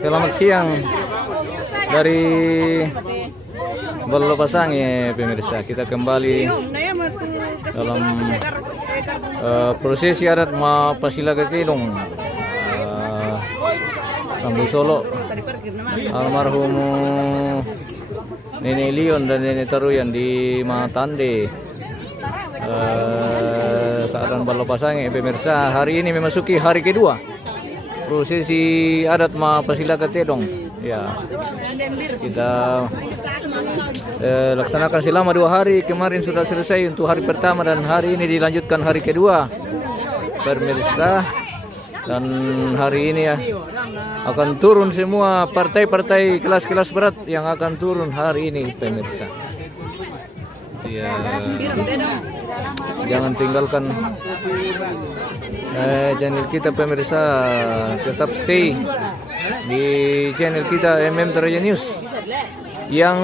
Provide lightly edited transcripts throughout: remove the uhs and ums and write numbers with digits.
Selamat siang dari Ballopasange pemirsa. Kita kembali dalam prosesi adat Pasilaga Rambu Solo almarhum Nenek Lion dan Nenek Taruyan di Matande. Saat Ballopasange pemirsa, hari ini memasuki hari kedua prosesi adat Pasilaga Tedong. Ya, kita laksanakan selama 2 hari. Kemarin sudah selesai untuk hari pertama dan hari ini dilanjutkan hari kedua pemirsa. Dan hari ini ya akan turun semua partai-partai kelas-kelas berat yang akan turun hari ini pemirsa. Ya, jangan tinggalkan channel kita pemirsa, tetap stay di channel kita Taruyan News. Yang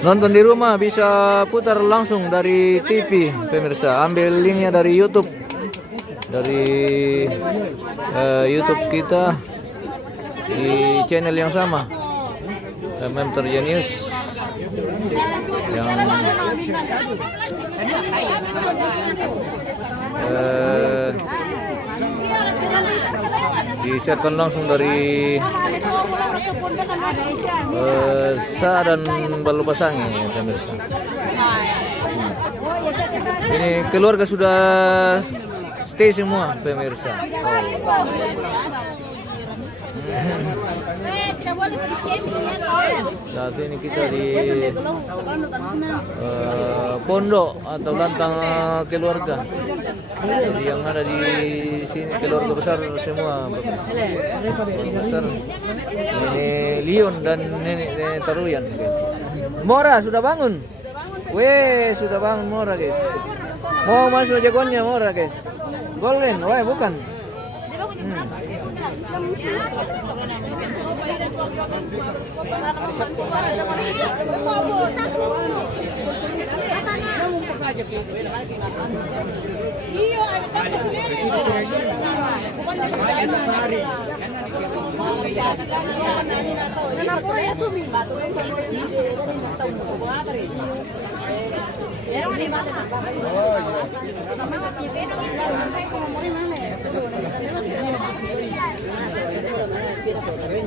nonton di rumah bisa putar langsung dari TV pemirsa, ambil linknya dari YouTube, YouTube kita di channel yang sama Taruyan News yang di-sharekan langsung dari dan Ballopasange pemirsa. Ini keluarga sudah stay semua pemirsa. Saat ini kita di pondok atau lantang keluarga. Jadi yang ada di sini keluarga besar semua. Besar. Nenek Lion dan Nenek Taruyan. Mora sudah bangun. Weh, sudah bangun Mora guys. Mau masuk jagonnya Mora guys. Golden, wah bukan.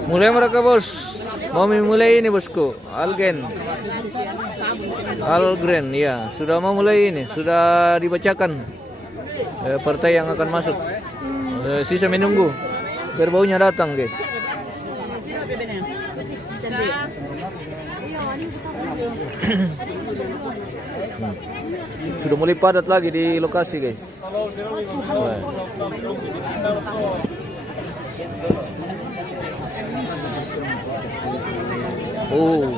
Mulai mereka bos, mau memulai ini bosku, Algren ya, sudah mau mulai ini, sudah dibacakan partai yang akan masuk. Sisa menunggu, berbaunya datang guys. Sudah mulai padat lagi di lokasi guys. Oh.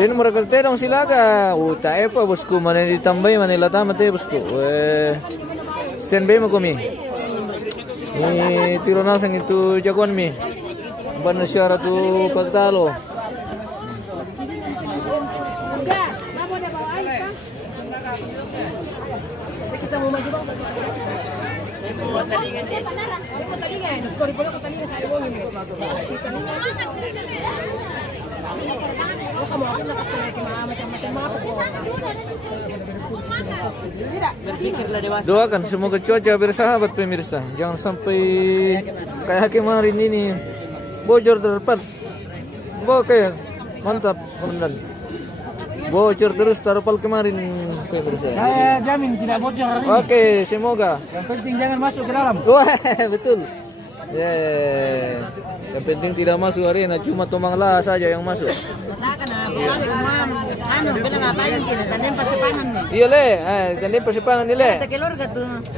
Dan mereka terong silaga. Tak apa bosku, mana ditambah mana latama teh bosku. Standby mo kami. Ni tiro nasang itu jagoan mi. Ban syara tu pagtalo. Kita mau maju bang. Doakan semoga cuaca bersahabat pemirsa. Jangan sampai kayak kemarin ini bocor terdepan. Oke, mantap komandan. Bocor terus terpal kemarin pemirsa. Saya jamin tidak bocor hari ini. Oke, semoga. Yang penting jangan masuk ke dalam. Wah, betul. Yang penting tidak masuk arena, cuma tomanglah saja yang masuk. Iya le, tandem persipangan ni le.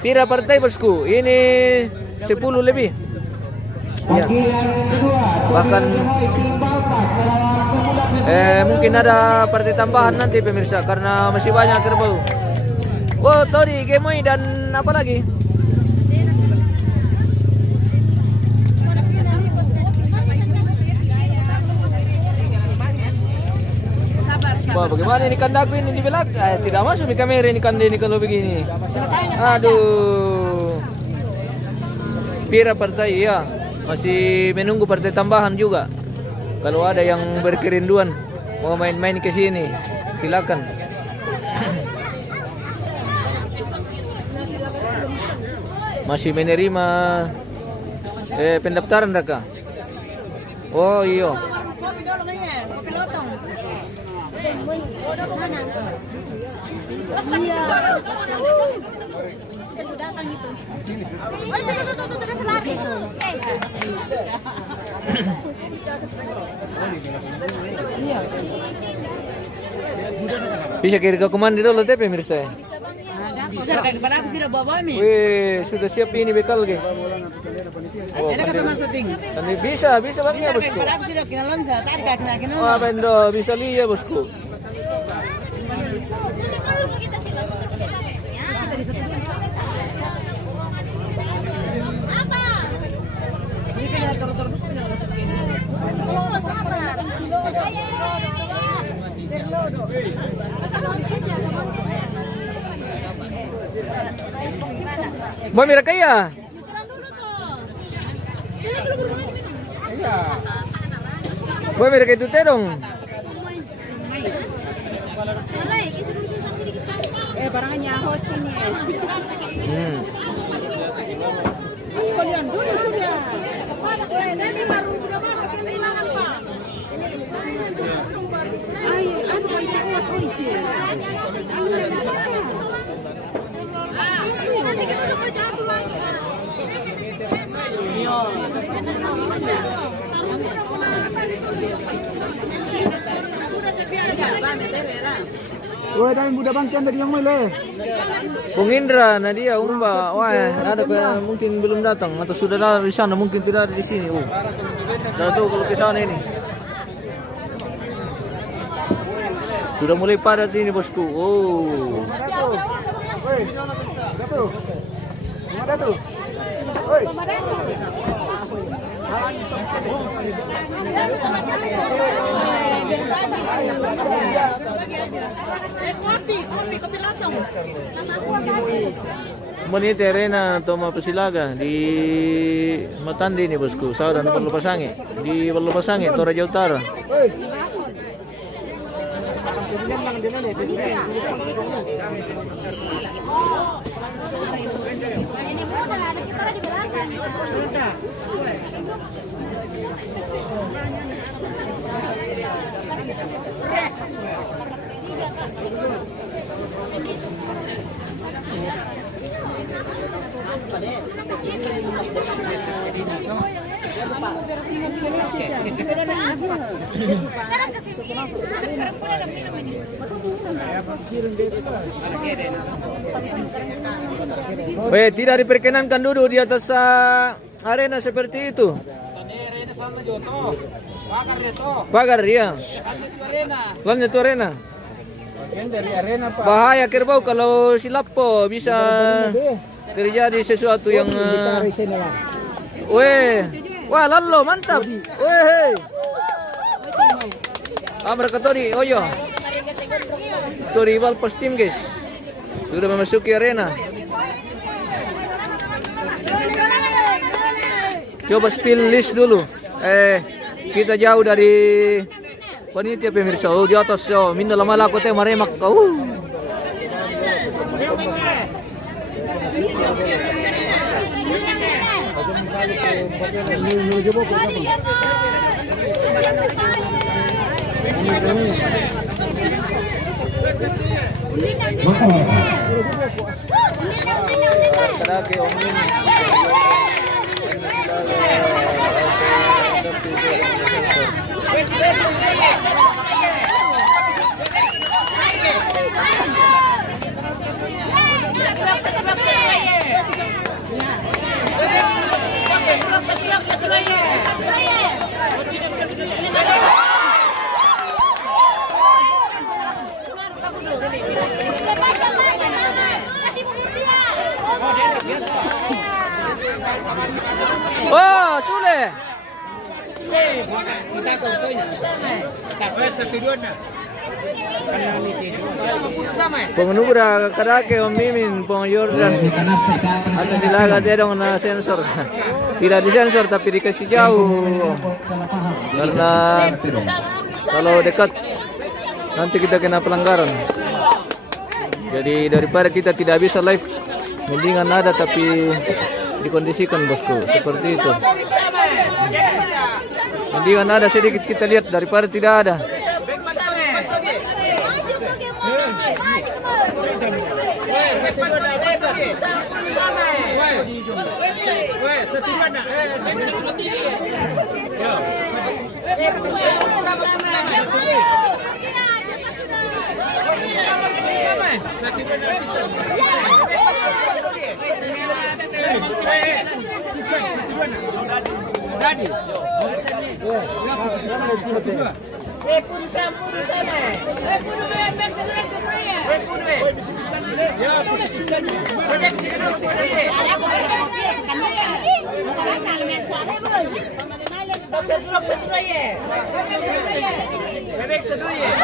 Pira partai bosku, ini 10 lebih. Ya. Bahkan mungkin ada partai tambahan nanti pemirsa karena masih banyak kerbau. Oh, Tori, Gemoy dan apa lagi? Wah, bagaimana ini kandaku ini di belakang? Tidak masuk di kamera ini kanda ini kalau begini. Aduh. Pira partai ya. Masih menunggu partai tambahan juga. Kalau ada yang berkerinduan mau main-main ke sini, silakan. Masih menerima pendaftaran mereka. Oh iya. Sudah datang itu. Oh, itu udah selari itu. Bisa kiri ke komando dulu teh pemirsa. Bisa kayak kepala aku sudah bawa nih. Wih, sudah siap ini bekal guys. Oh, Ada kata mas syuting. bisa bang ya bosku. Kepala aku sudah kena lonsa, tadi kena kena. Wah, bendo bisa lihat bosku. Boy mira kaya. Boy mira kaya itu terong. Barangnya host ini. Sekalian dulu sudah. Ini baru udah mana kehilangan Pak. Ay, anu itu apa itu? Nanti kita semua jatuh lagi. Woi, dah budak bangkian dari yang mana? Bung Indra, Nadia, Umba, wah ada kayak mungkin belum datang atau sudah ada di sana, mungkin tidak ada di sini. Tahu kalau ke sana ini. Sudah mulai padat ini bosku. Oh. Woi, jatuh. Mana tuh? Woi. Kopi lotong. Ini terena Toma Pasilaga di Matande ini bosku, sawah dan Ballopasange. Di Ballopasange, Toraja Utara. Ini muda, ada kita di belakang. Sekarang ke sini. Weh, tidak diperkenankan duduk di atas arena seperti itu. Pagar dia. Lanjut itu arena. Bahaya kerbau kalau silap po bisa terjadi sesuatu yang weh, wah lalu mantap. Weh. Mereka tadi, oh yo. Tori rival pas tim guys. Sudah memasuki arena. Coba spill list dulu. Kita jauh dari panitia pemirsa. Oh di atas yo, minta lama laku teh maremak kau. Oh, Sule. Kita contohnya. Kita satu Pengunduh kadake Om Mimin, Pong Jordan. Atau Pasilaga dia dong na sensor. Tidak disensor tapi dikasih jauh. Karena kalau dekat nanti kita kena pelanggaran. Jadi daripada kita tidak bisa live, mendingan ada tapi dikondisikan bosku seperti itu. Mendingan ada sedikit kita lihat daripada tidak ada.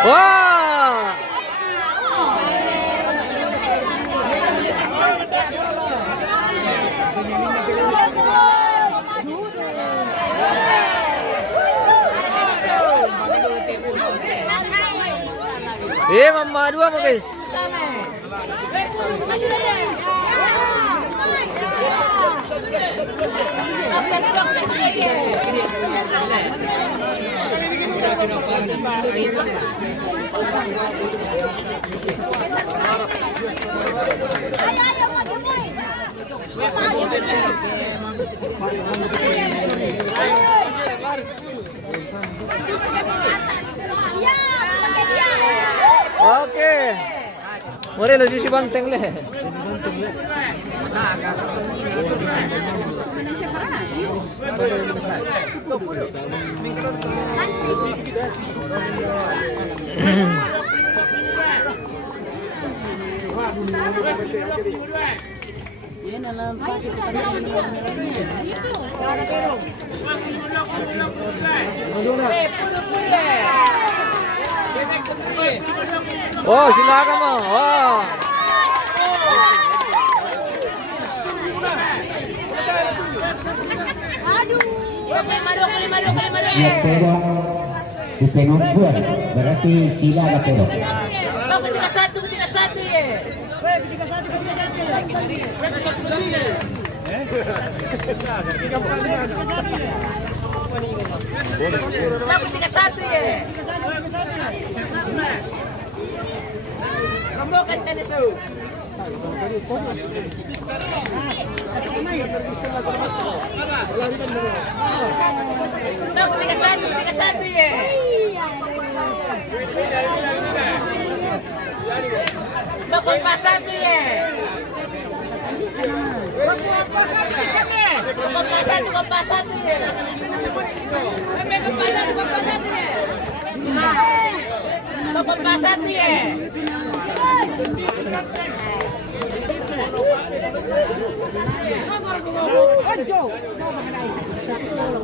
Wah! Mama dua mo guys. Oke. Mari lo si banteng le. Oh, silakan mo. Oh. Ya pedong si penonton berarti silaga pedong. Tiga satu ya. Tiga satu ya. Rambu kan tadi su. Tiga satu ya. Kompas satu ya. Kompas satu ya. Kompas satu ya.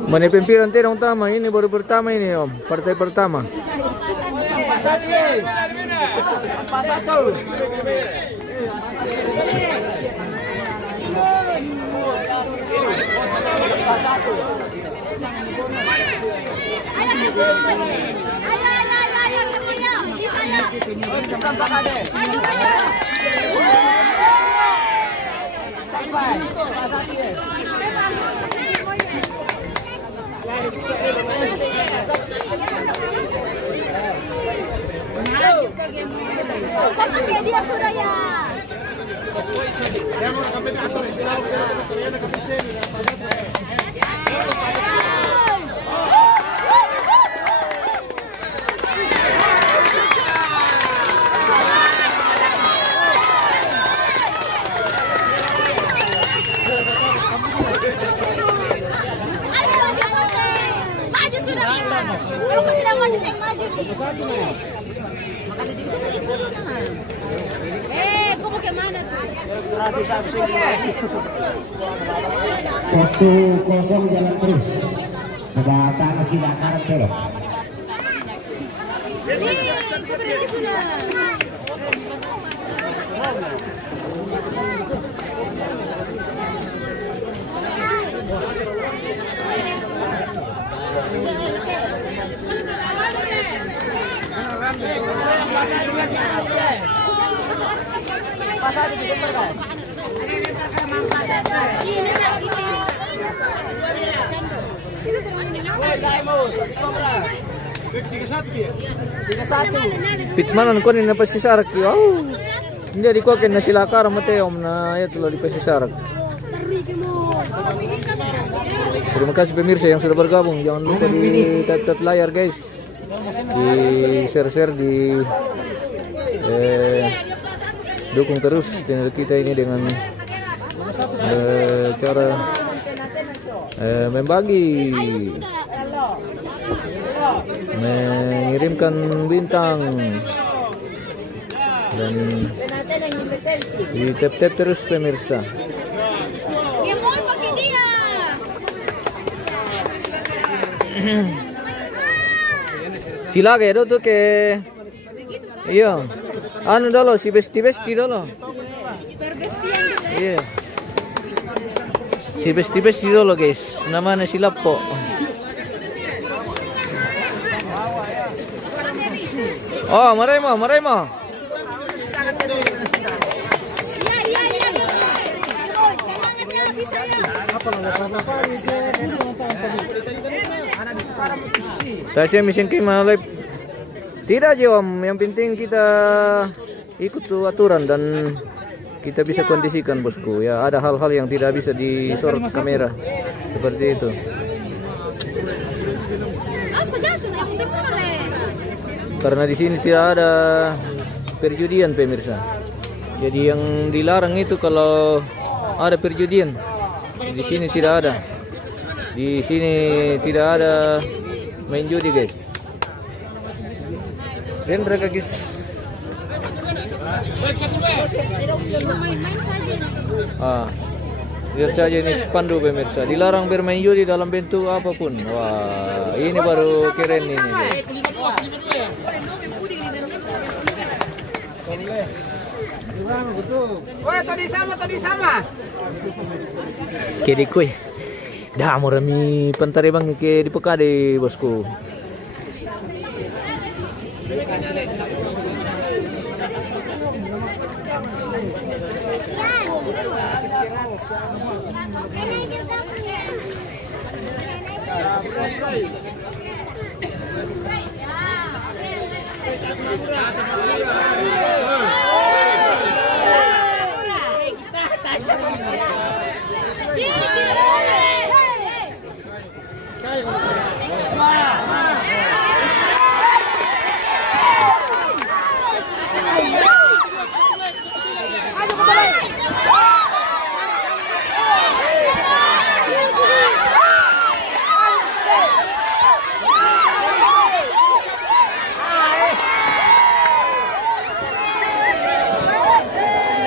Mana pimpinan terong tama ini baru pertama ini Om, partai pertama. Dia sudah ya. Maju sudah. Kalau kau tidak maju, saya maju. Kau mau kemana tuh? 1-0 jalan terus. Sebatang silakan terus. kau berani sudah. Pitmanan ko ni napasisarak yun. Hindi di ko akin na sila karamatayom na ito lo di pasisarak. Terima kasih pemirsa yang sudah bergabung. Jangan lupa di tap layar guys. Di share di dukung terus channel kita ini dengan cara membagi, mengirimkan bintang, dan di tap terus pemirsa. Silaga itu tuh ke iya anu dulu si besti dulu iya si besti dulu guys, namanya si Lapo. Oh maray mo Tasya mission kay live. Tidak aja om, yang penting kita ikut aturan dan kita bisa kondisikan bosku. Ya ada hal-hal yang tidak bisa disorot kamera seperti itu. Karena di sini tidak ada perjudian pemirsa. Jadi yang dilarang itu kalau ada perjudian. Di sini tidak ada. Di sini tidak ada main judi guys. Dan mereka guys. Lihat saja ini spanduk pemirsa. Dilarang bermain judi dalam bentuk apapun. Wah, ini baru keren ini. Woi, tadi sama. Kedi kue. Dah mau rami pentare bang ke di Pekade bosku.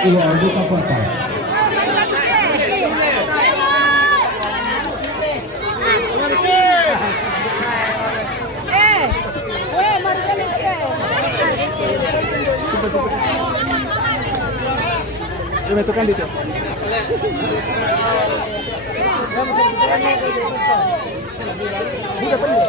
Iya, buka kota. Ini tekan dito. Buka penuh.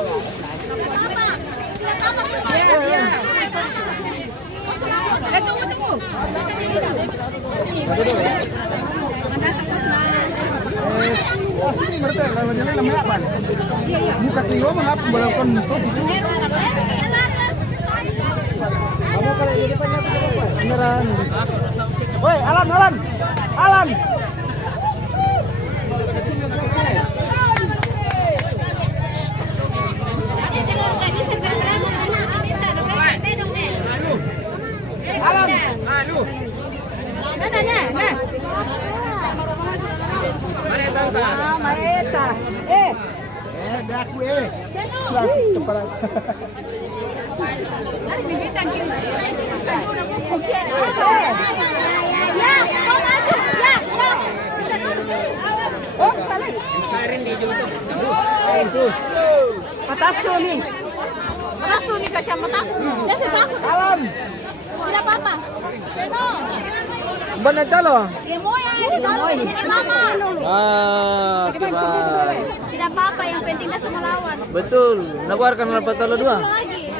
Buka tinggal mengapa melakukan itu? Kamu kalau di depannya beneran. Woi, Alan. Mareta. Daku kepala. Pataso nih. Langsung dikasih sama takut. Dia sudah takut. Alan. Tidak apa-apa. Benar talo. Ya mau ya, ditaruh di sini mama. Coba. Tidak apa-apa, yang penting dia semua lawan. Betul. Nawarkan apa talo dua? Lagi.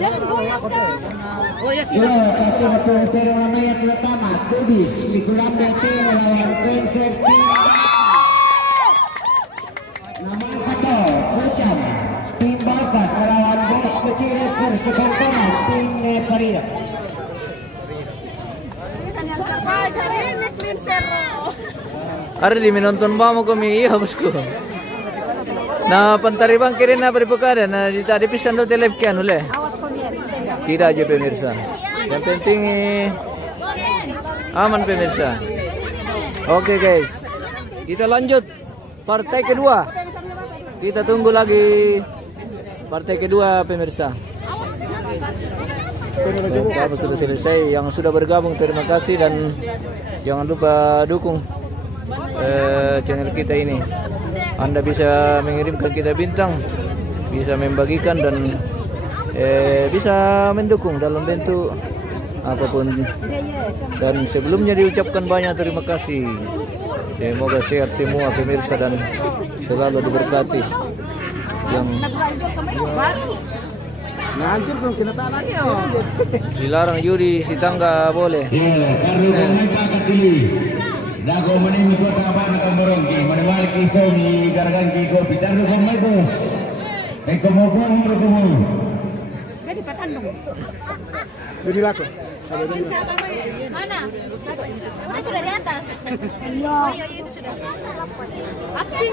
Jangan goyang dong. Yo, kasih betul pero namanya terutama Tubis dikulang bete lawan Princess nama kata Kucam tim Balpas melawan bos kecil Persekantoran tim Neparida. Hari di menonton bamu kami iya bosku. Nah pantari bang kirin na peripukada na tadi pisan do telepkan oleh. Tidak aja pemirsa. Yang penting aman pemirsa. Oke guys, kita lanjut partai kedua. Kita tunggu lagi partai kedua pemirsa. Kalau sudah selesai, yang sudah bergabung terima kasih dan jangan lupa dukung channel kita ini. Anda bisa mengirimkan kita bintang, bisa membagikan dan bisa mendukung dalam bentuk apapun. Dan sebelumnya diucapkan banyak terima kasih. Semoga sehat semua pemirsa dan selalu diberkati. Yang Hancur dong kinataan lagi oh. dilarang judi si tangga boleh. Dago mening kota apa kamborongki manewal kisau ni garagan ki ko pitar ko mai bos. Komokon komo. Jadi laku. Mana? Mana sudah di atas? Oh iya itu sudah. Api.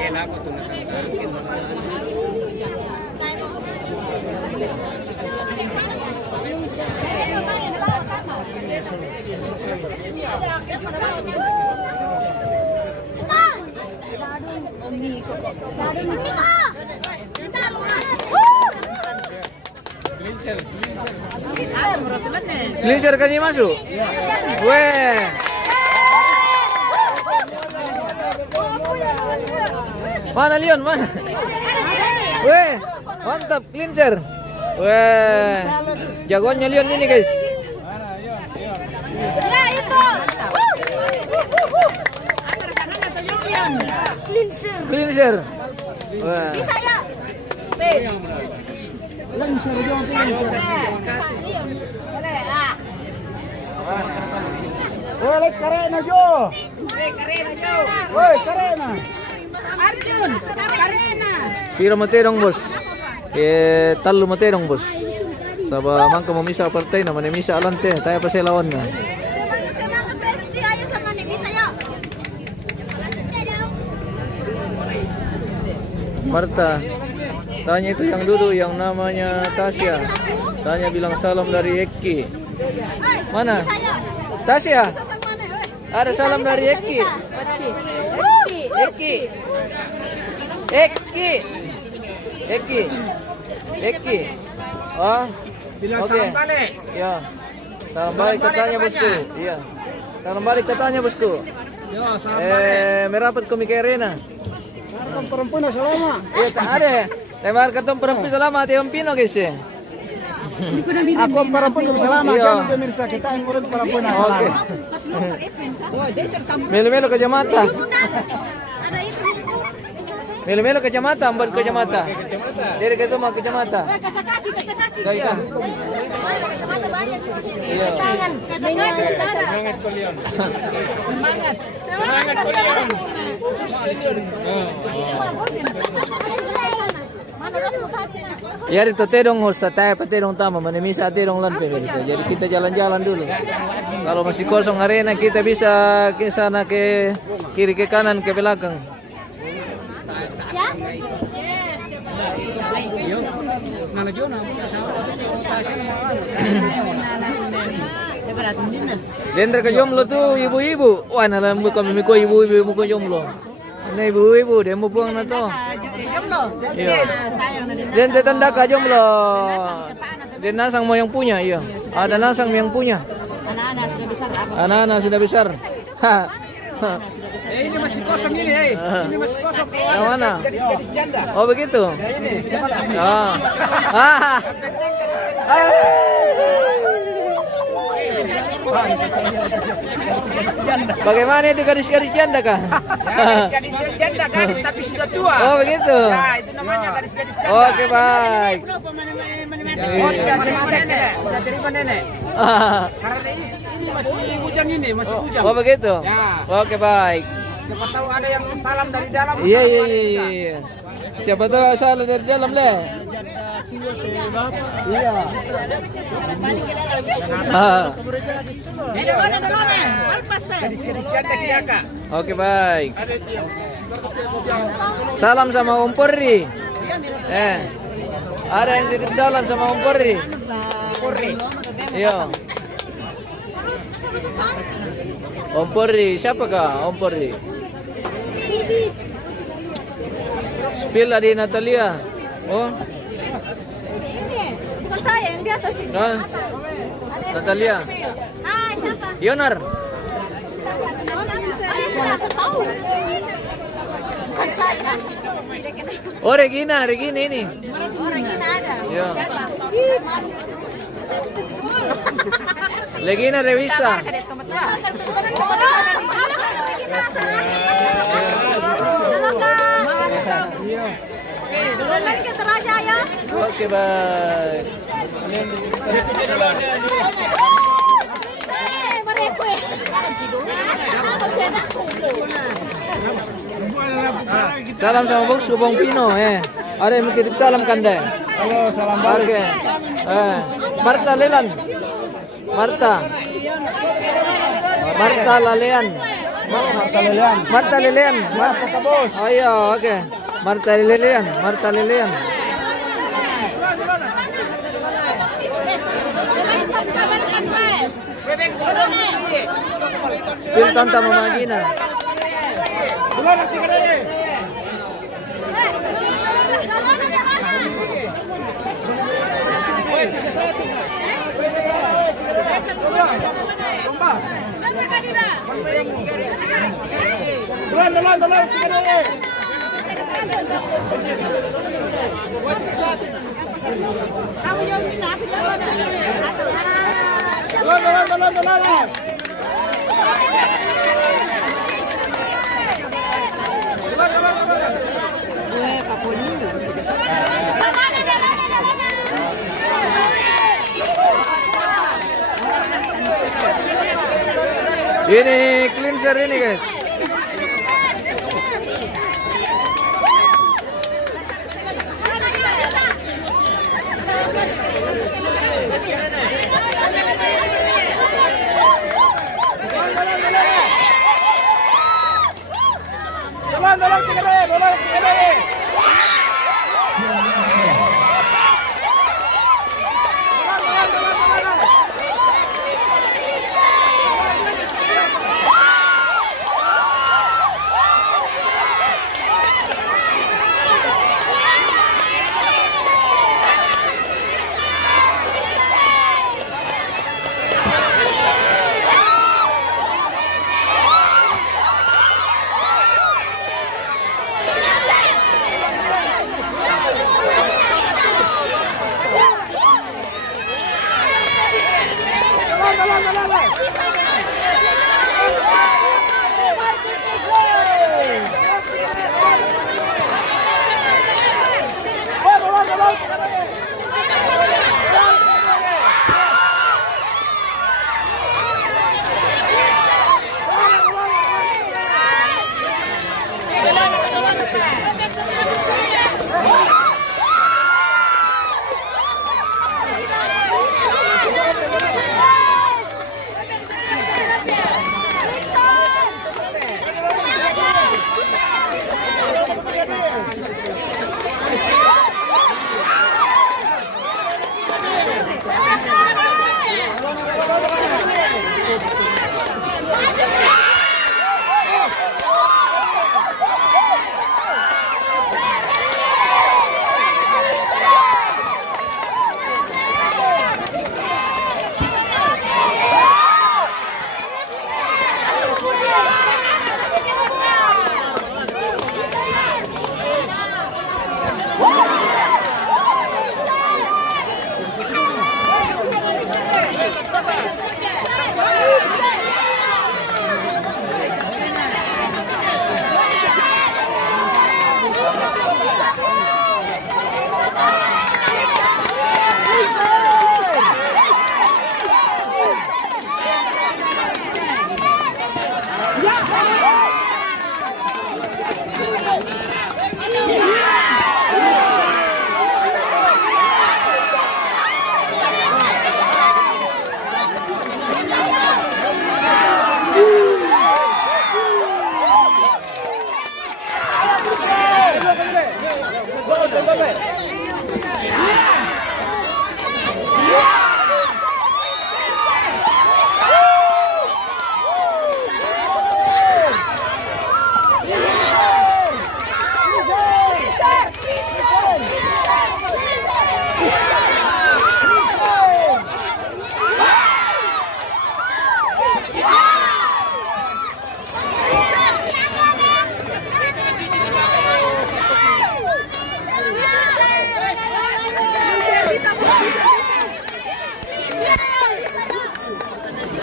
Enak tuh. Gelincer kan dia masuk? Weh. Mana Leon mana? Weh, mantap gelincer. Weh, jagoannya Leon ini guys. Ya itu. Gelincer. Wah. Bisa ya. Oleh karena Jo. Woi, karena. Arjun, Karena. Piro materong bos. Talo materong bos. Saba mangka memisa partai na manemisa alante, tayo pa sa lawan na. Semangat Besti, ayo sama nih bisa ya. Marta, tanya itu yang duduk yang namanya Tasya. Tanya bilang salam dari Eki. Mana? Tasya? Ada salam dari Eki. Eki. Eki. Eki. Eki. Oh. Oke. Ya. Salam balik katanya bosku. Iya. Salam balik katanya bosku. Merapat kami ke arena. Markan perempuan selama. Iya, tak ada. Temar ketemu perempuan selama tiang pino guys ya. Aku perempuan selama Iya. kan pemirsa kita yang urut perempuan Oke. selama. Melo-melo kacamata. Ada itu. Melo-melo kacamata, ambil kacamata. Dari ke rumah kacamata. Kaca kaki. Kaita. Kacamata banyak seperti ini. Iya. Tangan, kaca kaki. Semangat kalian. Semangat kalian. Ya itu terong host saya terong tama menemisa terong lan pemirsa. Jadi kita jalan-jalan dulu. Kalau masih kosong arena kita bisa ke sana ke kiri ke kanan ke belakang. Dendra ke jomblo tuh ibu-ibu. Wah, nalam kami miko ibu-ibu ko jomblo. Nah ibu-ibu dia mau buang na to. Iya. Dan tanda ka jomblo. Dan nasang mo yang punya, iya. Ada nasang yang punya. Anak-anak sudah besar. Anak-anak sudah besar. Ha. Ini masih kosong ini, ini masih kosong. Yang mana? Gadis-gadis janda. Oh begitu. Ini. Oh. Ah. Bagaimana itu gadis-gadis janda kah? Gadis janda, gadis tapi sudah tua. Oh begitu. Nah, itu namanya gadis-gadis janda. Oke baik. Oh, tidak terima nenek. Tidak terima nenek. Karena ini masih bujang ini, masih bujang. Oh begitu. Ya. Oke baik. Siapa tahu ada yang salam dari dalam. Iya iya iya. Siapa tahu asal dari dalam le. Iya. Gadis-gadis janda kiaka. Oke baik. Salam sama Om Porri. Ada yang titip salam sama Om Porri. Porri. Iya. Om Porri, siapakah Om Porri? Spill di Natalia. Oh, Ini bukan saya yang di atas ini. nah, Natalia. Hai, siapa? Yonar. Saya tahu. Bukan saya. Oh, Regina ini. Orang ini ada. Iya. Regina Revisa. Halo Kak. Lagi ke Teraja ya. Oke, baik. Salam sama Bung Subong Pino. Ada yang titip salam kanda. Halo, salam Oke. Marta Lelan. Marta Lalean. Marta Lelean. bos. Oh iya, oke. Marta Lelean. Spill Tanta Mama Gina. Ini cleanser ini guys.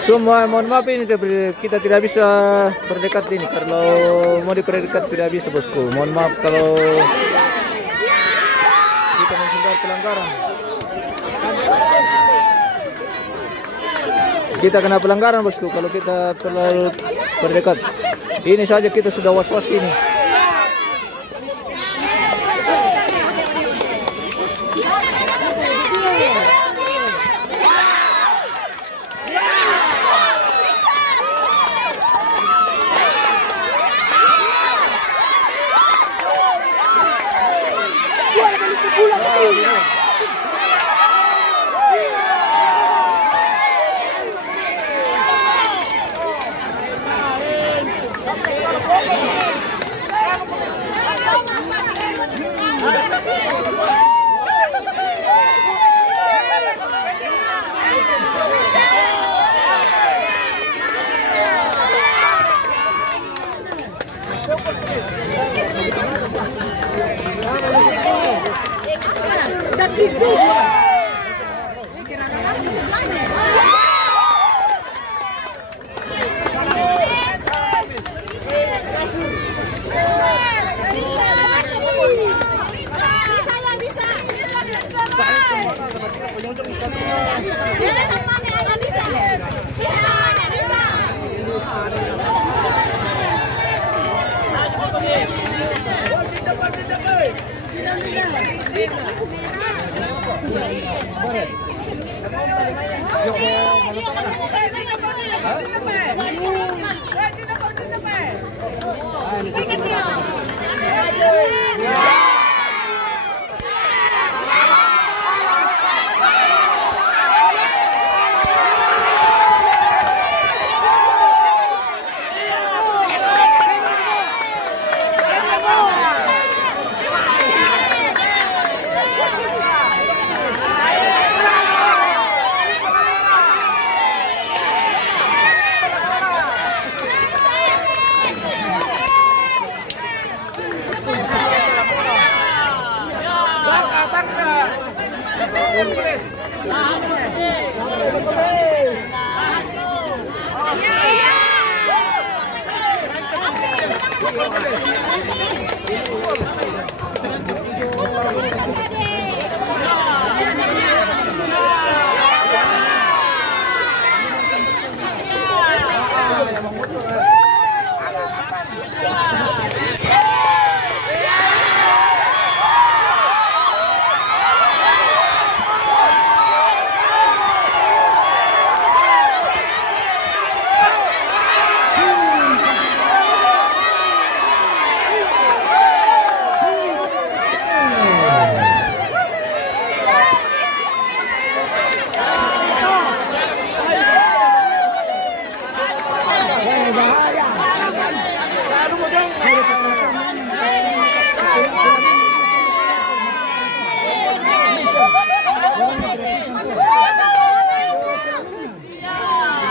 Semua mohon maaf ini kita tidak bisa berdekat ini. Kalau mau diperdekat tidak bisa bosku. Mohon maaf kalau kita menghindar pelanggaran. Kita kena pelanggaran bosku kalau kita terlalu berdekat. Ini saja kita sudah was-was ini.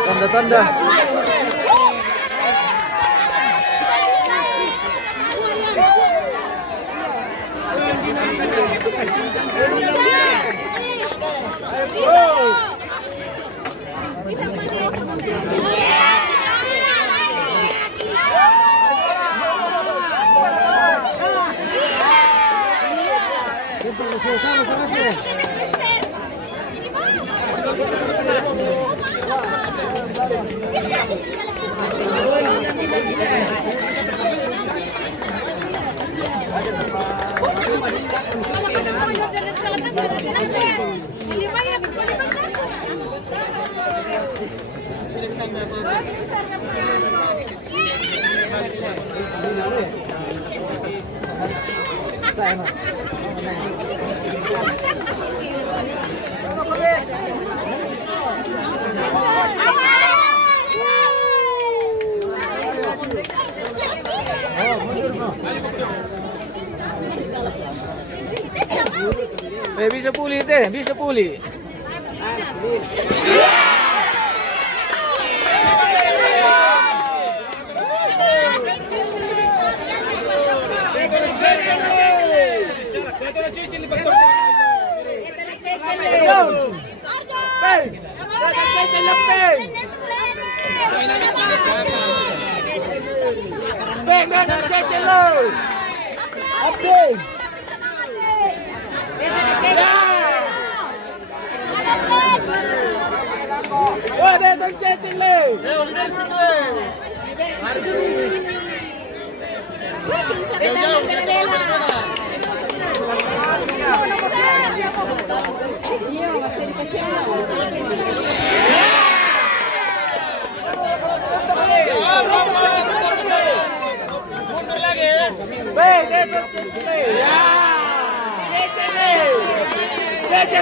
Tanda-tanda. Bisa pulih teh, bisa pulih.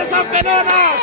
Sampai nonas.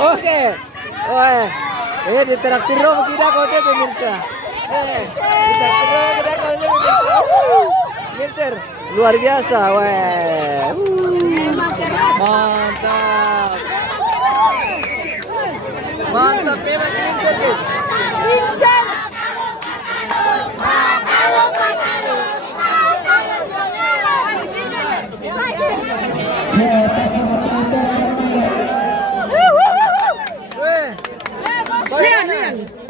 Oke, wah, ini ditraktir dong kita kote pemirsa. Ditraktir dong kita kote pemirsa. Luar biasa, wah. Mantap. Mantap, memang Linser guys. Linser.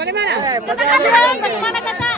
Bagaimana? Bagaimana kakak?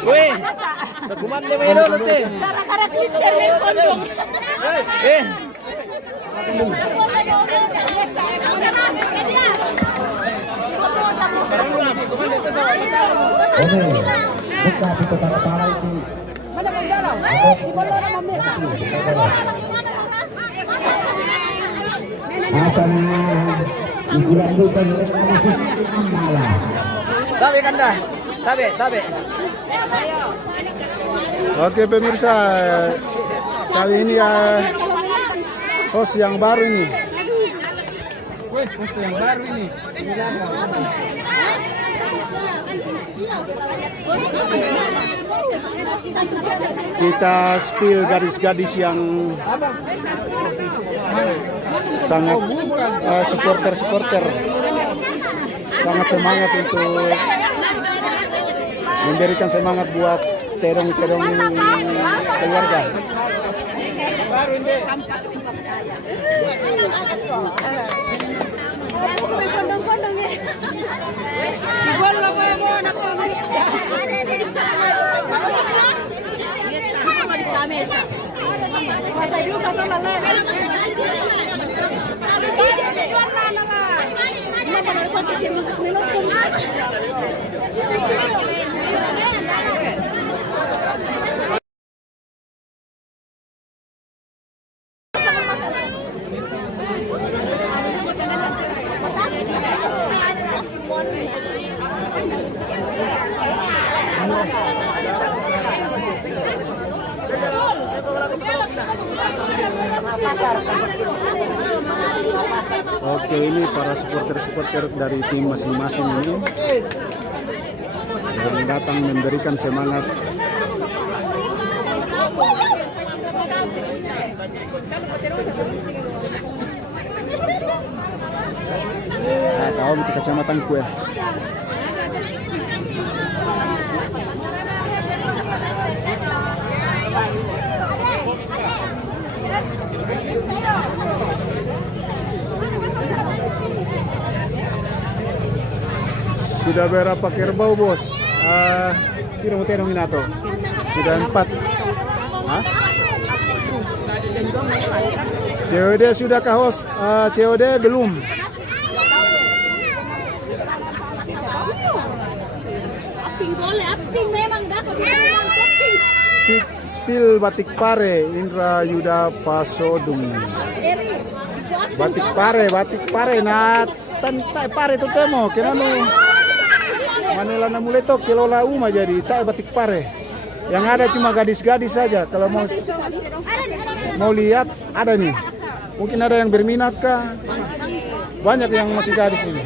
Weh, kuman de mero lote. Buka pintu kepala itu. Mana bendera? Di bola nama mesa. Asalnya dilanjutkan malah. Tabe kanda. Tabe. Oke pemirsa, kali ini host yang baru ini. Host yang baru ini. Kita spill gadis-gadis yang sangat supporter sangat semangat untuk memberikan semangat buat terong-terong keluarga. Oke, ini para supporter dari tim masing-masing ini yang datang memberikan semangat Nah, tahu di kecamatan kue. Sudah berapa kerbau bos? Kira mau tenong minato. Sudah 4. Hah? COD sudah kah host? COD belum. Spill batik pare Indra Yuda Pasodung. Batik pare na tantai pare to temo kenano Manila na mulai to kilola uma jadi tak batik pare. Yang ada cuma gadis-gadis saja. Kalau mau lihat ada nih. Mungkin ada yang berminat kah? Banyak yang masih gadis ini.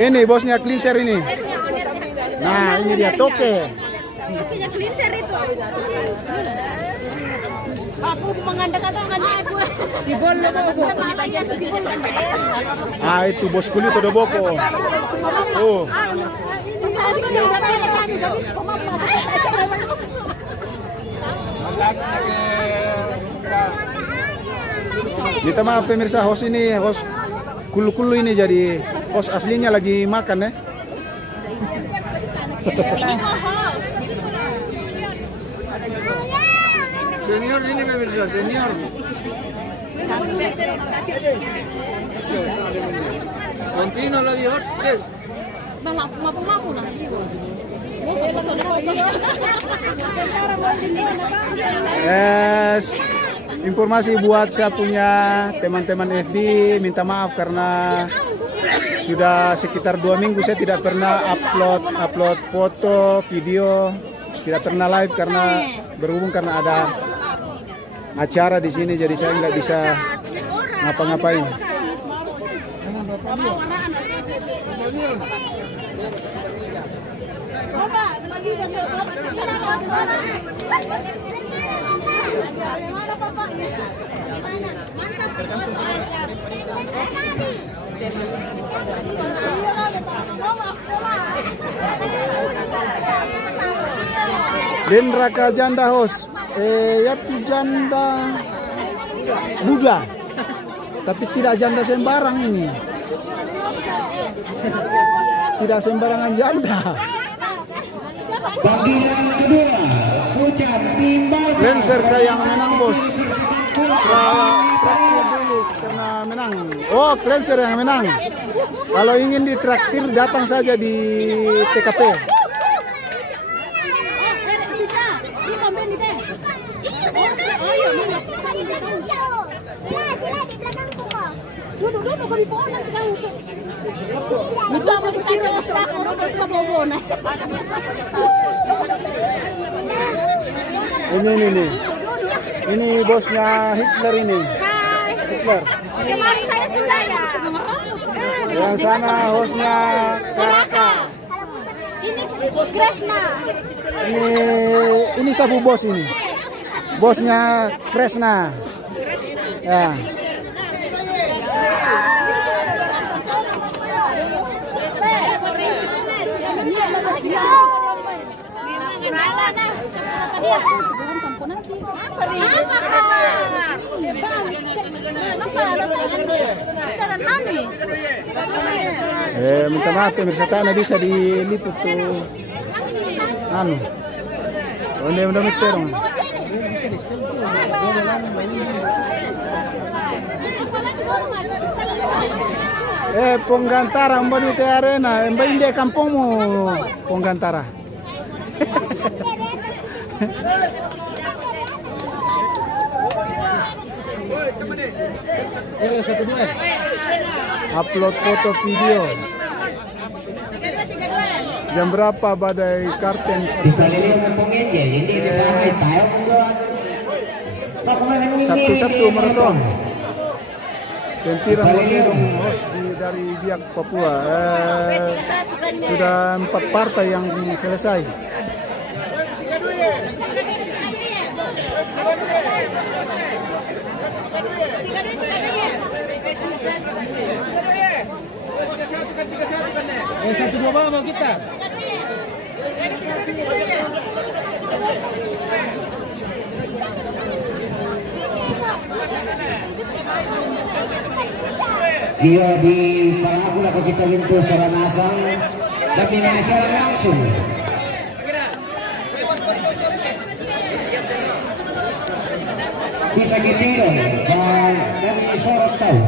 Ini bosnya cleanser ini. Nah, ini dia toke. Itunya cleanser itu. Aku mengandang atau ngandang aku. Di bolo boko. Ah, itu bos kulit udah boko. Oh. Minta maaf pemirsa, host ini host kulu-kulu ini jadi host aslinya lagi makan ya. Senior ini pemirsa, senior. Continua lagi host, yes. Mapu nah. Yes. Informasi buat saya punya teman-teman FB, minta maaf karena sudah sekitar 2 minggu saya tidak pernah upload foto, video, tidak pernah live karena berhubung karena ada acara di sini jadi saya nggak bisa ngapa-ngapain. Den Raka janda host, yaitu janda muda, tapi tidak janda sembarang ini, tidak sembarangan janda. Bagian kedua, ucap timbal. Lancer yang menang bos. Traktir dulu karena menang. Oh, Lancer yang menang. Kalau ingin ditraktir datang saja di TKP. Duduk di pohon nanti kamu tuh. Itu apa dikira ostak orang terus kebobona. Ini bosnya Hitler ini. Hai. Hitler. Kemarin saya sudah ya. Yang sana hostnya Karaka. Ini Kresna. Ini sabu bos ini. Bosnya Kresna. Ya. Minta maaf pemirsa tanah bisa diliput tuh. Anu. Udah mikirong. Ponggantara mbak di arena, mbak ini kampungmu Ponggantara. Upload foto video. Jam berapa badai karten? Sabtu maraton. Kentira Monirong host dari Biak Papua. Sudah 4 partai yang selesai. Satu dua bang mau kita. Dia di pangako na kita ginto sa lanasang tapi nasa langsung. Bisa kitiro dan dari sorot tahu.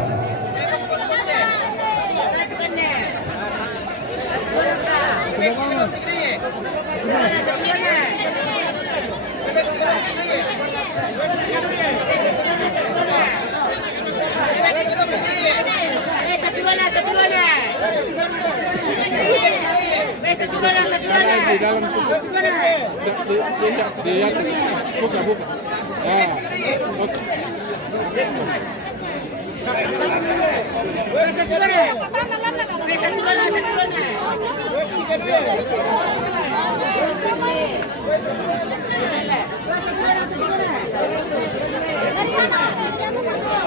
Buka.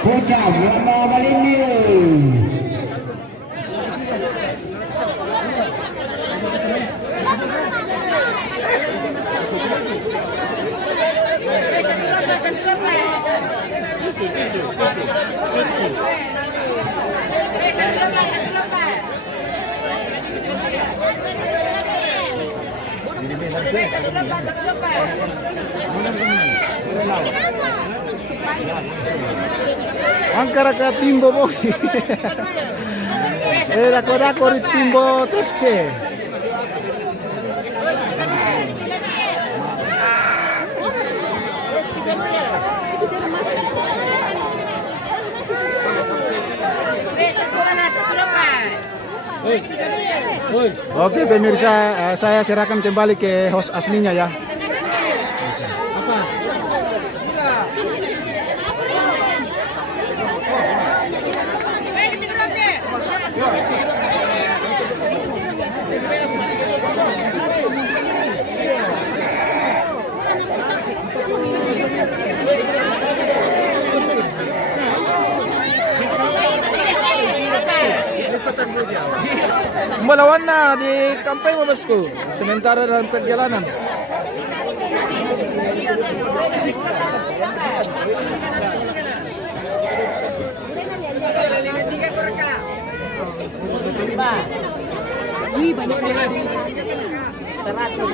Pucang, lama malinding. Angkara ka timbo mo. Dako ri timbo tesse. Oke pemirsa, saya serahkan kembali ke host aslinya ya. Malawan na di kampay mo basko. Sementara dalam perjalanan. Wih, banyak banget. 100.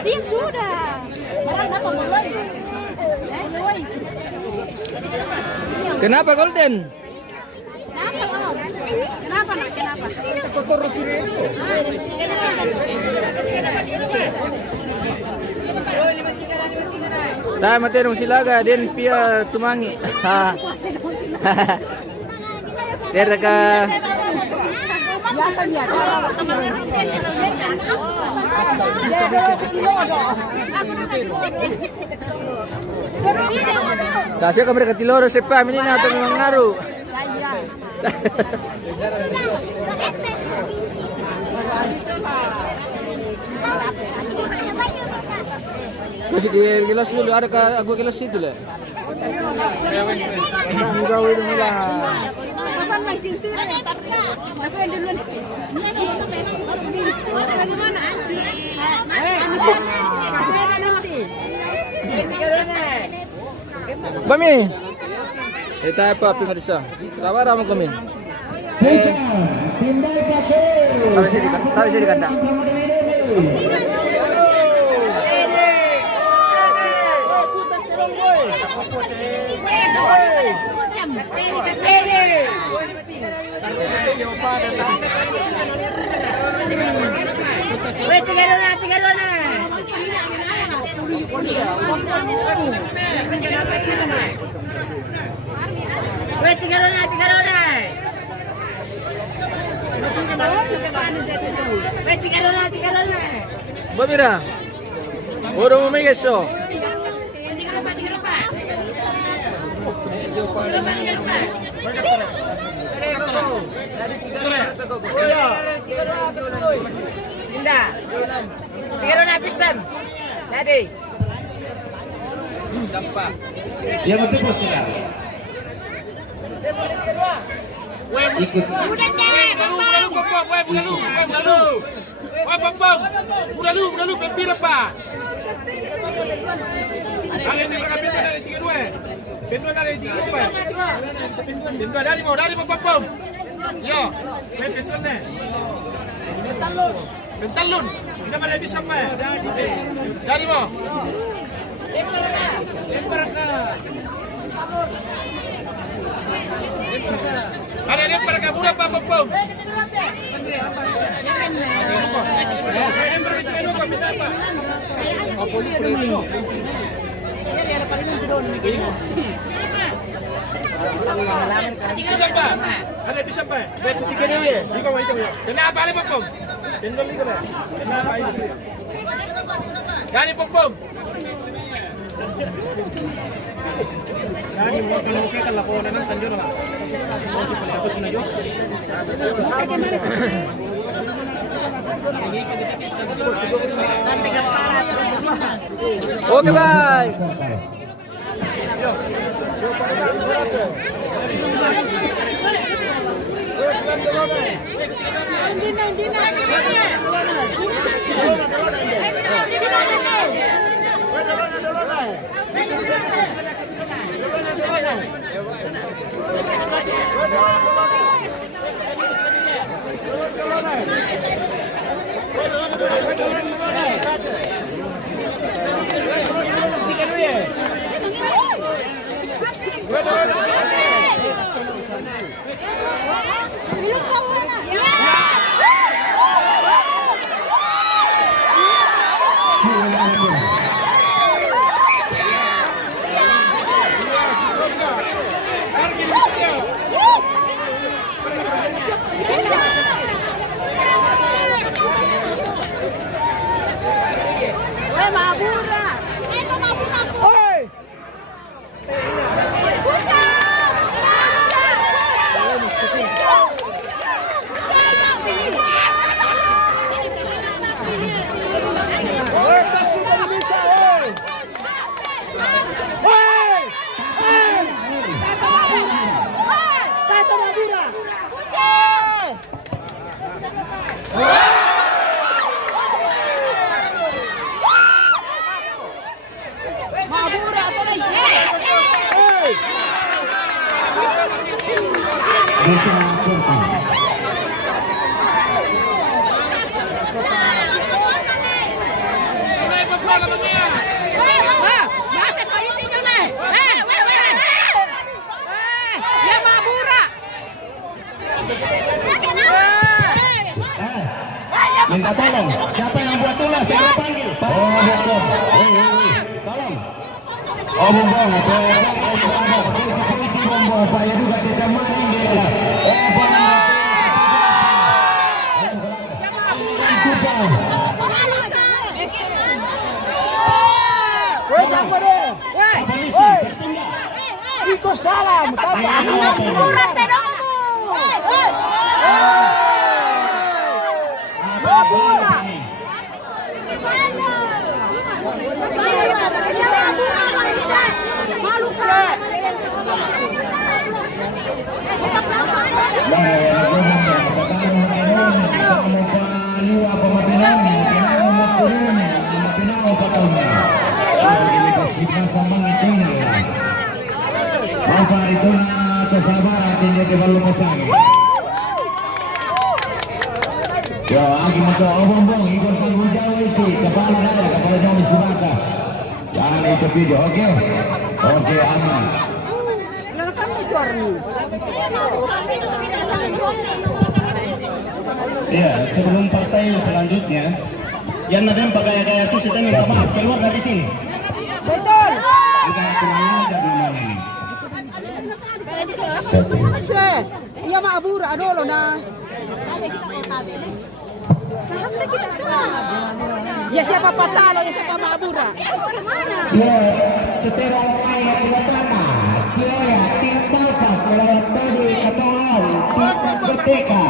Diam sudah. Kenapa Golden? Kenapa? Nah, materong silaga din pia tumangi. Ha. Deraka. Tasya ka mereka tiloro sepa ini na atau memang ngaruh. Masih di gelas dulu, ada ke aku gelas itu lah. Pesan main tintir. Tapi yang duluan. Dari mana anjing? Bami. Kita apa pemirsa? Sabar kamu kami. Tahu sih di kandang. Bamira. Oro mo may geso. Indah. Tiga habisan. Tadi. Yang penting positif. Ikut. Udah Nek. Budalu, pempira pa. Kalian ni berkapita dari 32. Pendua dari 32. Pendua dari mau pom. Yo, pendua ni. Bentalun. Kita pada bisa apa? Dari mau. Ada dia pada kabur apa pom? Bisa apa? Ada bisa apa? Tiga dia. Kenapa ada pom? Kenapa ini? Dari pom. Jadi mau kalau kita lakukan dengan sendiri lah. Aku sini aja. Oke, bye. Minta tolong, siapa yang buat tulas saya panggil. Tolong. Oh, bombong, Pak ya juga kita main dia. Iko salam. Itu kesabaran tinggal ke Ballopasange. Ya, lagi mau bombong, ikut tanggung jawab itu kepala daya, kepala jauh di Subaka. Jangan itu video, oke? Oke, aman. Ya, sebelum partai selanjutnya, yang nampak gaya-gaya susi minta maaf, keluar dari sini. Betul. Kita kurang ajar namanya ini. Iya mak abur, aduh lo nah. Ya siapa patalo, ya siapa mak abura. Ya, tetero orang yang tidak sama. Dia ya, Koteka.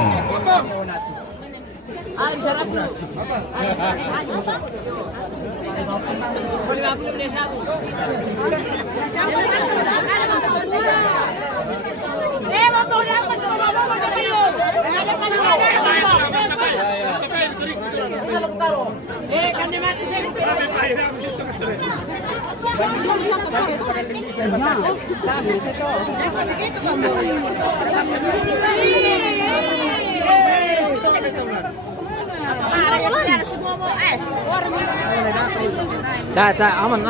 Dah, aman.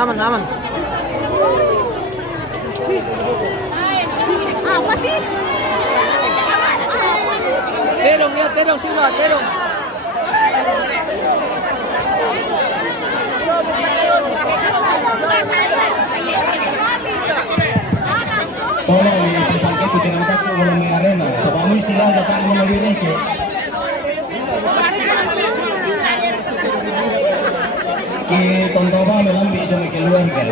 Apa sih? Terong sila, terong. Tolong dipesankan ke dengan kasih oleh arena. Sebab ini sila dapat mengalirnya ke. Tontoba melambi jom keluarga.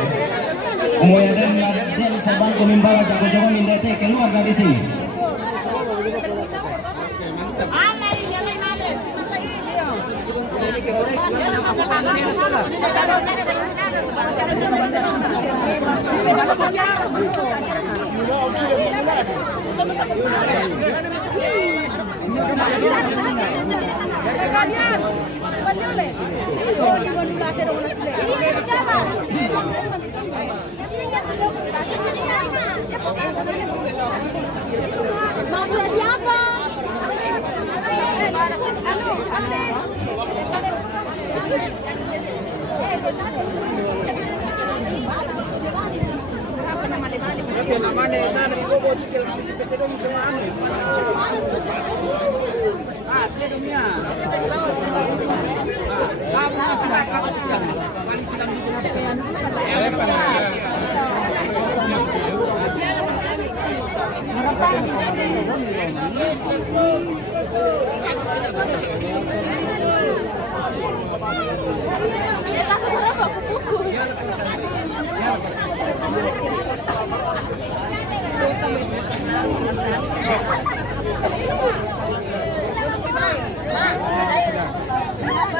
Kemudian dan sabang membawa jago-jago mindete keluarga di sini. Mau punya siapa?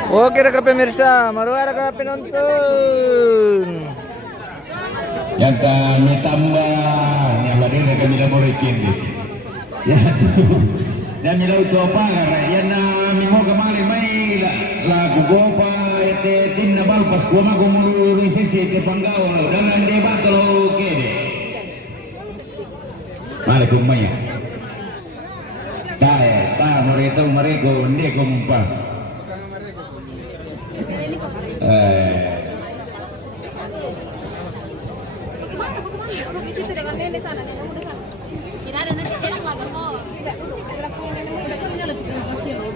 Oke rekan pemirsa, maruah rekan penonton. Yang kami tambah yang hadir kami dah boleh kini. Ya tu. Dan mila itu apa karena yang nami mau kemari mai lagu gopa ete tim nabal pas kuama kumulu risisi ete panggau dan debat kalau kede. Mari kumaya. Ta mereka ndeko mumpa. Bagaimana? Di situ dengan nenek sana, nenek di sana. Tidak ada nanti enak lagi kok. Tidak dulu. Tidak punya nenek muda kan lebih kasihan.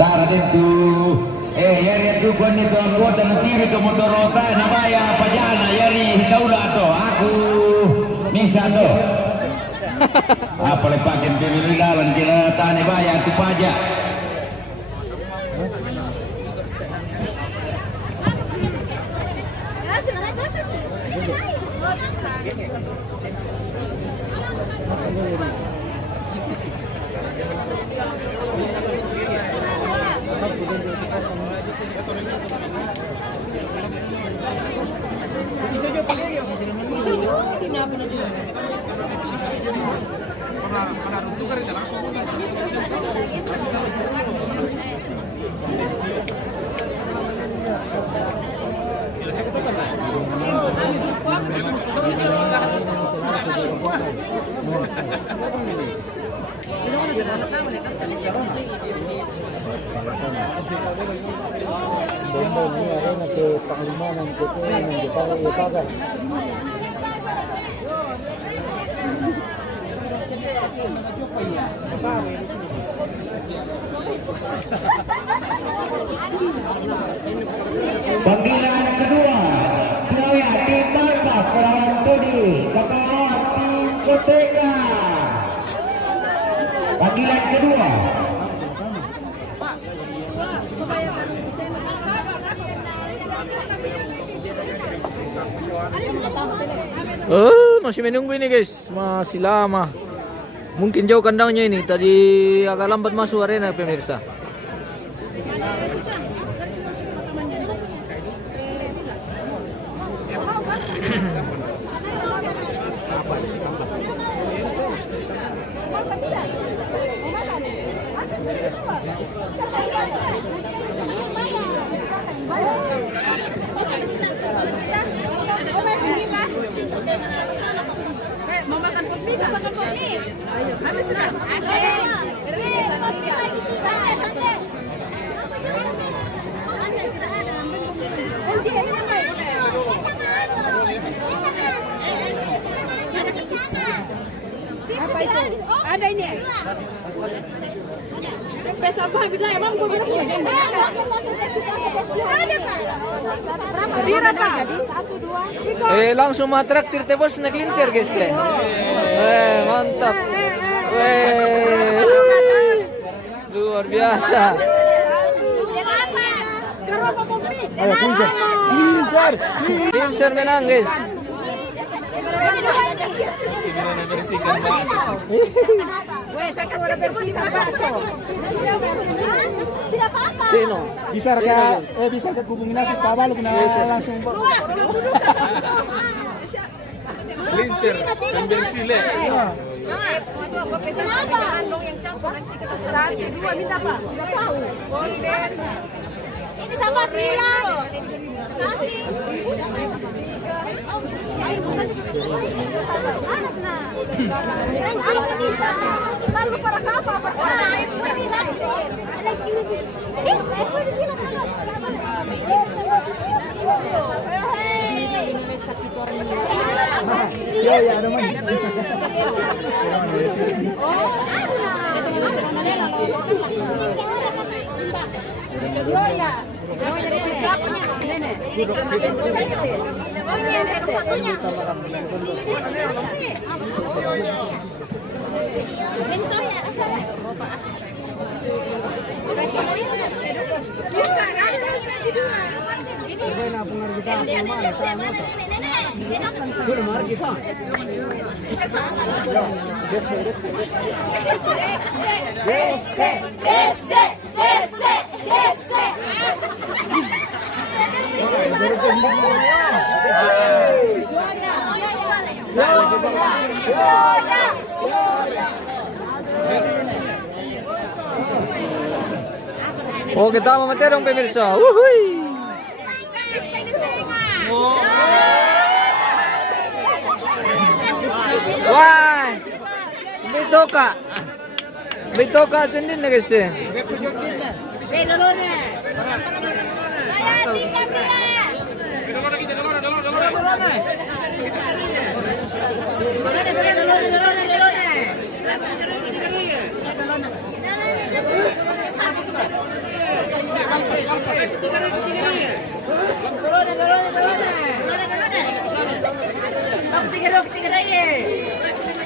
Tara tentu. Yari itu kuan itu anggota natiri ke motorota nabaya pajana yari hitaula to aku misa to. Apa lepakin pilih lalan kira tane baya tu pajak. Panggilan kedua, Taruyan tim Balpas melawan Todi, kepala tim Koteka. Panggilan kedua. Masih menunggu ini guys, masih lama. Mungkin jauh kandangnya ini, tadi agak lambat masuk arena pemirsa. Mau makan kopi? Makan kopi. Ayo, habis sudah. Apa itu? Ada ini. Pesta apa bilang emang gue bilang ya. Ada Pak. Berapa? 1, 2. Langsung matraktir teh bos ngeklinser guys ya. Mantap. Luar biasa. Ayo cleanser. Cleanser menang guys. Sino? Bisa ke hubungin nasi Pak Balu kena langsung. Cleanser ambil sile. Kenapa? Satu, 2, minta apa? Ini sama silang. Kasih. Panas nah. Apa bisa? Lalu para kapal apa? Saya sudah bisa. Ya, ada mana? Oh, kita mau meterong pemirsa. Wuhui. Wah. Bitoka tundin na kasi.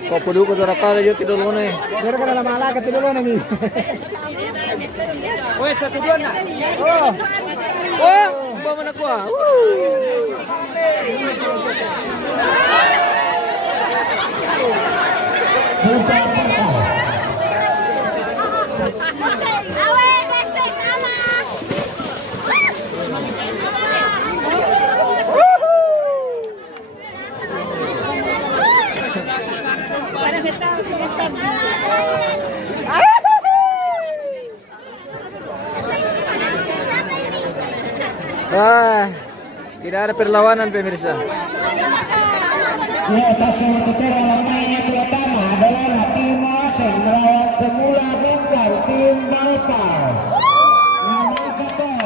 Kau perlu kau cara kala yo tidur lone. Kira kira lama lagi tidur lo nih. Oh, 1-2 na. Oh, bawa mana kuah? Wah, tidak ada perlawanan pemirsa. Ya, atas tutera lamanya terutama adalah tim Aseng melawan pemula bongkar tim Balpas. Nomor kata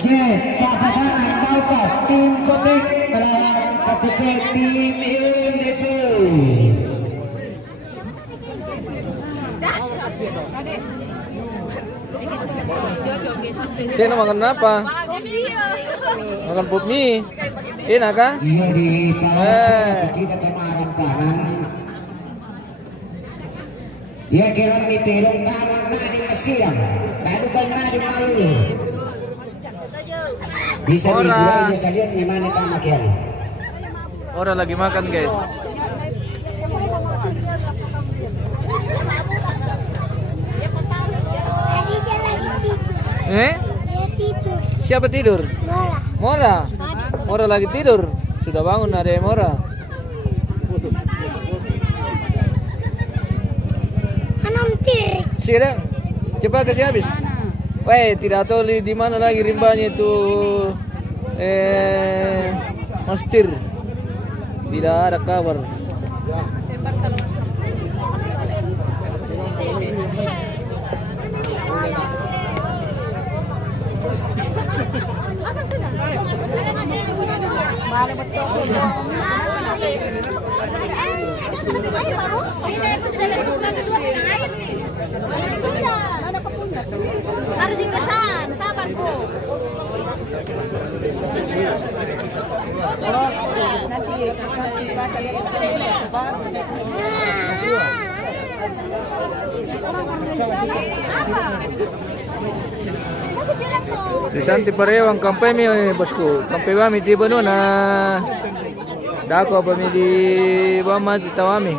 J, Pak Pasangan Balpas tim Kotek melawan KTP tim IMF. Sino makan apa? Makan pop mie. Enak kah? Iya di Palembang kita kemarin kanan. Ya kira miterong kanan na di Mesir. Baru kan na di Palu. Bisa dijual di salian di mana tamak yan. Mora lagi makan guys. Siapa tidur? Mora. Mora lagi tidur. Sudah bangun ada Mora. Sudah. Coba kasih habis. Weh, tidak tahu di mana lagi rimbanya itu. Mastir. Tidak ada kabar. Harus dipesan, sabar bro. Di Santi Parewang kampai mi bosku. Kampai kami di Bano na dako apa mi di Bama di Tawami.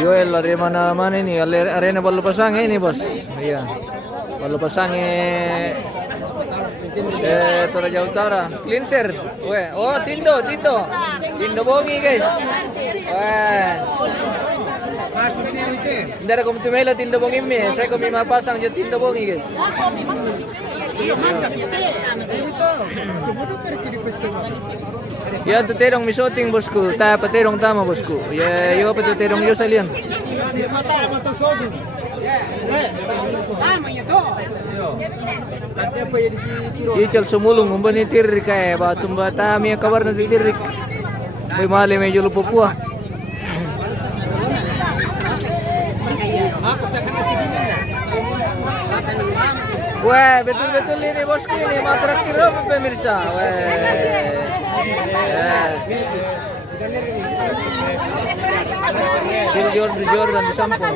Yoel dari mana ini? Arena Ballopasange ini bos. Iya. Ballopasange Toraja Utara. Cleanser. Oh Tindo bongi guys. Hindi ako tumela Tindo bongi mi. Saya kami mapasang jo Tindo bongi guys. Ya terong misoting bosku, terong tama bosku. Ya yo terong yo salian. Ical sumulong umbani tirik kay batum bata mi kabar na tirik. May mali medyo lupupua. Weh, betul-betul ini bosku ini matraktir apa pemirsa. Skill Jordan di samping.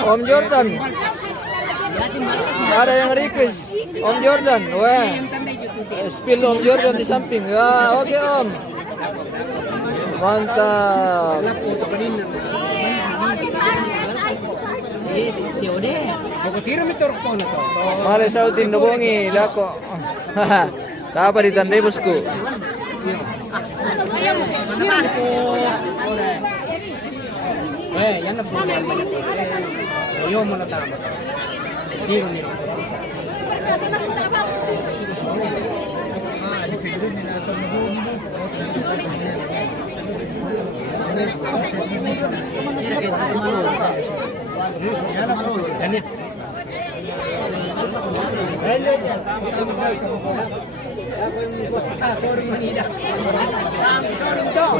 Om Jordan. Ada yang request Om Jordan. Wah. Spill Om Jordan di samping. Ya, oke Om. Mantap. Mari sautin dobongi lako. Apa ditandai bosku? Yan na po yan. Ayaw mo na tama. Hindi ko nila.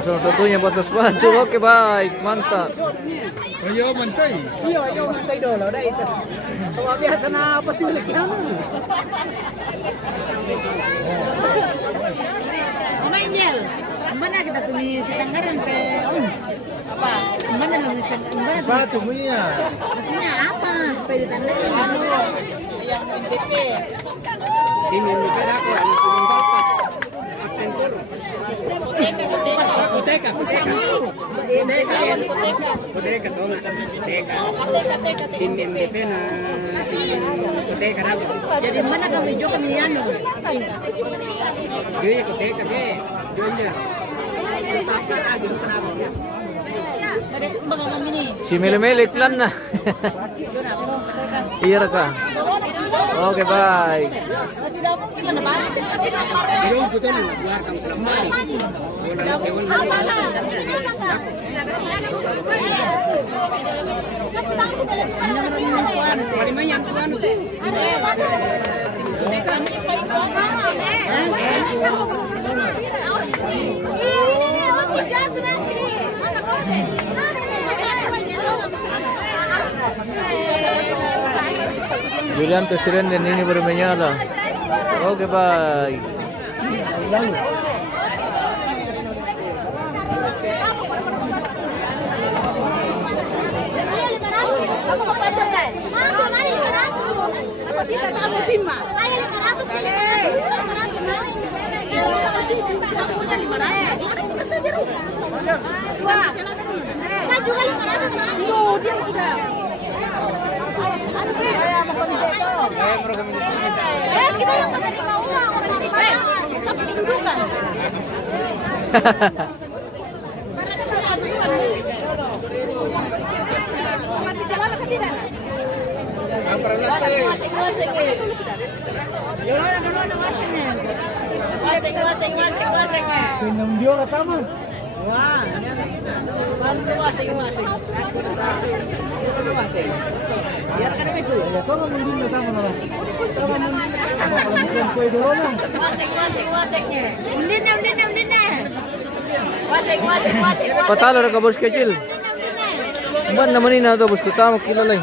Satu-satunya batas batu. Oke baik, mantap. Ayo mantay. Iyo, ayaw mantay dolo. Biasa na pasulik yan. Mainiel, mana kita tulis Tanggaran ke Om? Apa? Mana nulis Tanggaran? Batu mo yan. Maksudnya apa? Supaya ditandain. Yang MDP. Ini mikir aku yang tuminggalkan. Atentor. Kuteka. Kuteka tol tapi kuteka. Ini MDP na kuteka na. Jadi mana kami juga kami anu? Dia kuteka be. Dia. Si Mele-Mele iklan na. Iya ka. Oke, baik. Tidak mungkin lah balik. Durante siren dan ini baru menyala. Oke, baik. Saya juga 500. Yo, dia sudah. Kita yang menerima uang, sampai didudukan. Patalo na ka bos kecil. Ban naman ina to bos kita makilala.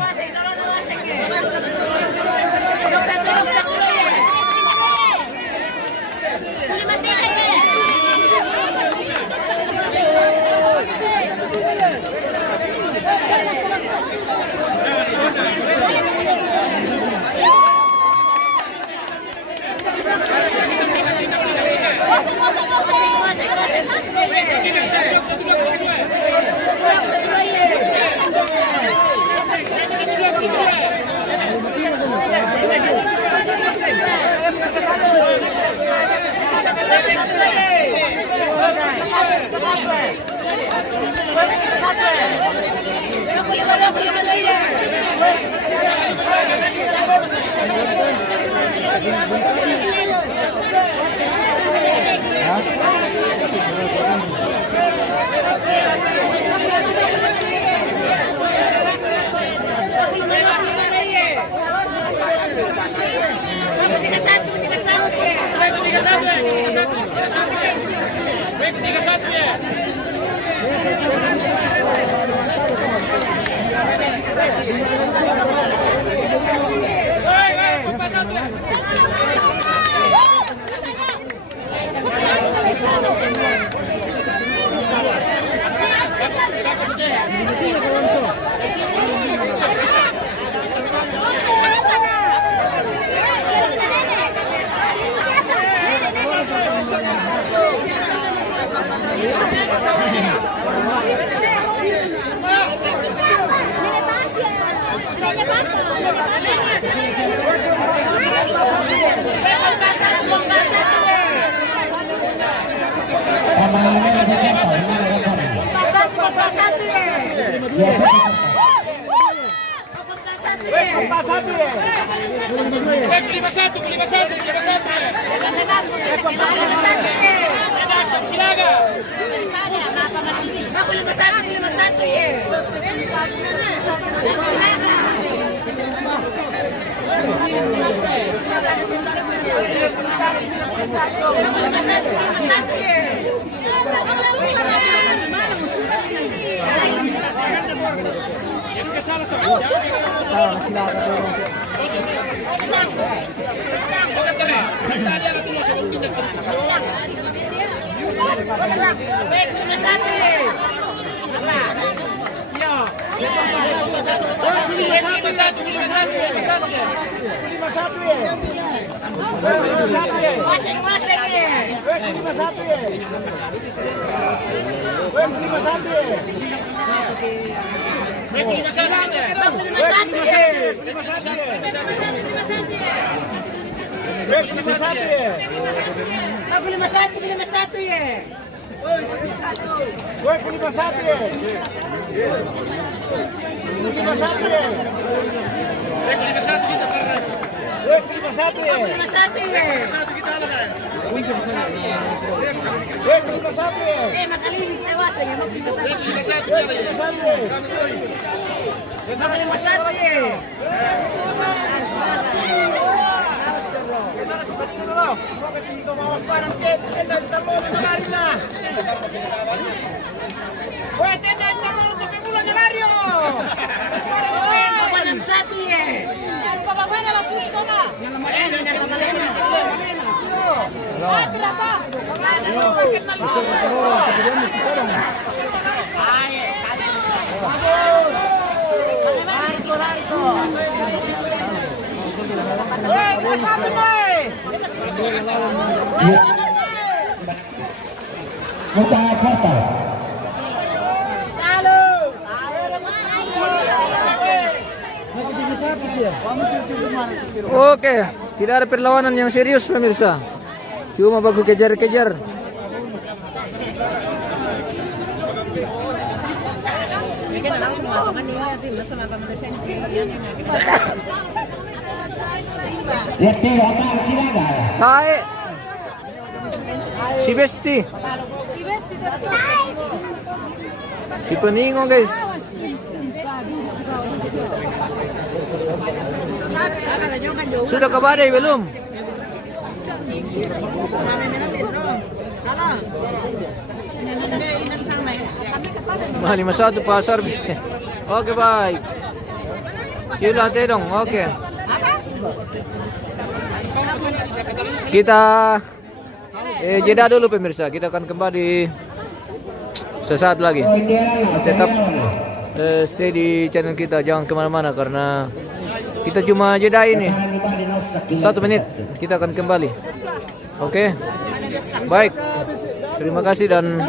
satu ya. Satu kita lah kan. Satu ya. Makali tewas ya, mau kita Satu ya. Lima satu ya. Muka portal. Oke, tidak ada perlawanan yang serius pemirsa. Cuma baku kejar-kejar. Lihat tengok Pasilaga. Hai. Si Besti. Si Peningo guys. Sudah ke badai belum? Mahal 51 pasar. Oke baik. Sila dong. Oke. Kita jeda dulu pemirsa. Kita akan kembali sesaat lagi. Tetap stay di channel kita. Jangan kemana-mana karena kita cuma jeda ini 1 menit. Kita akan kembali. Oke. Baik. Terima kasih dan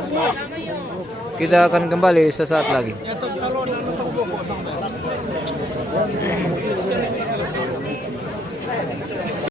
kita akan kembali sesaat lagi.